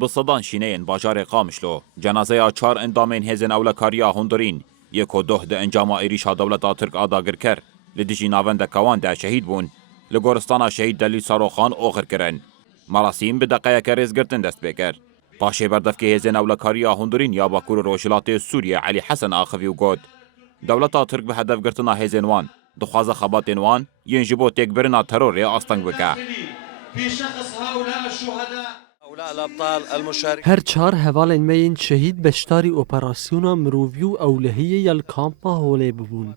بصدان شینین باجار قامشلو جنازه 4 اندامین هزن اولکاریا هندرین یک و ده ده انجام ایریشا دولتا ترک آداگر کر لدیجی ناوند کوان ده شهید بون لگورستان شهید دلیل ساروخان آخر کرن مراسم به دقیقه رزگرتن دست بکر پاشه بردف که هزن اولکاریا هندرین یا باکور روشلات سوریه علی حسن آخوی و گود دولتا ترک به هدف گرتنا هزن وان دخواز خبات وان ینجبو تک برنا ترور آستنگ بکه هر 4 هوالên me yên şehîd beşdarî operasyona mirovî û ewlehiyê ya li kampa Holê bibûn.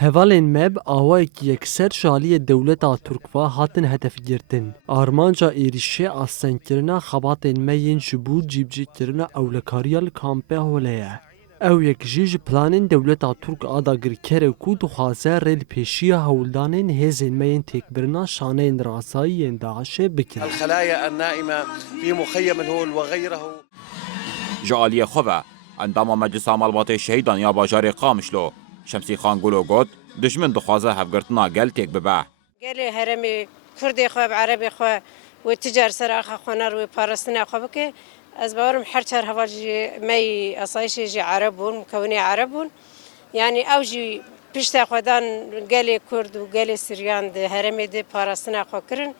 Hevalên me bi awayekî yekser ji aliyê dewleta Tirkva hatin hedefgirtin. Armanca êrişê astengkirina xebatên me yên ji bo cîbcîkirina ewlekariya li kampê Holê ye. Ew yek jî ji planên dewleta Tirk a dagirkerê ku dixwaze rêlpêşiya hewldanên hêzên me yên têkbirina şaneyên rasayî yên Daişê bikin. الخلايا النائمة في مخيم الهول وغيره. جعالی خوبه اندام مجلس عملبات شهیدان یا باجار قامشلو شمسی خان گلو گوت دشمن دخوازه هفگرتنا گل تک ببه گل هرمی کردی خواه عربی خواه و تجار سراخ خونر و پارستنا خواه بکه از باورم هر 4 هواجی می اصایشی جی عربون مکونی عربون یعنی او جی پیشتا خودان گل کرد و گل سریان ده هرمی ده پارستنا خواه کرن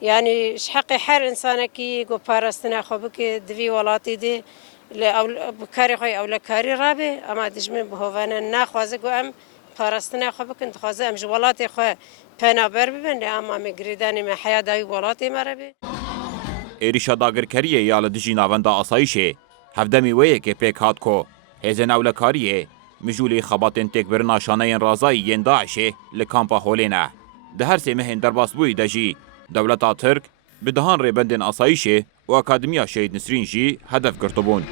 یعنی حق هر انسان کی گو پارستنا خواه بکه دوی ولاتی ده بکاری خواه اولکاری رابه اما دجمن بهوانه نخوازه گو ام پارستنا خواه بکن خوازه ام جوالاتی خواه پنابر ببین اما مگریدانی من حیا دایی ولاتی مربه ایریشا داگرکریه یا لدجی ناوندا آسایشه هفدمی ویه که پیک هات کو هزن اولکاریه مجولی خباتن تک برنا شانین رازایی ین داعشه لکامپا هولینه ده هر سه مهن درباس بوی دجی دولتا ترک به دهان ریبندن آسایشه و اکادمیا شهید نسرین جی هدف گرتبون